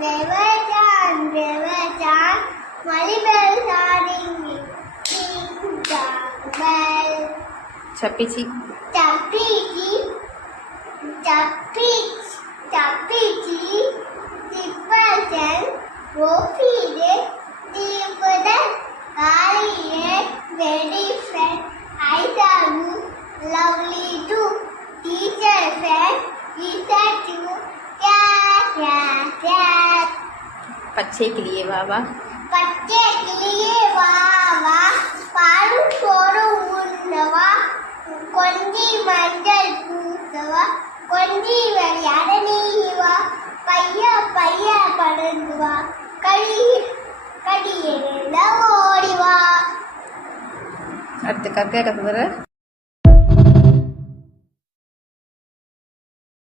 Reverjan, Maribel starting bell. Chapichi. Depression, Rofide, Deepada, Kaliye, very friend, I love you, lovely too. Teacher friend, teacher too, cat. பச்சை கிளியே வா வா. பச்சை கிளியே வா வா, பாலும் சோறும் உண்ணவா, கொஞ்சி மஞ்சள் பூசவா, கொஞ்சி விளையாட நீ வா, பையா பையா பறந்து வா, கடியெழுந்த ஓடி வா. அடுத்து கற்க கற்றுக்கிற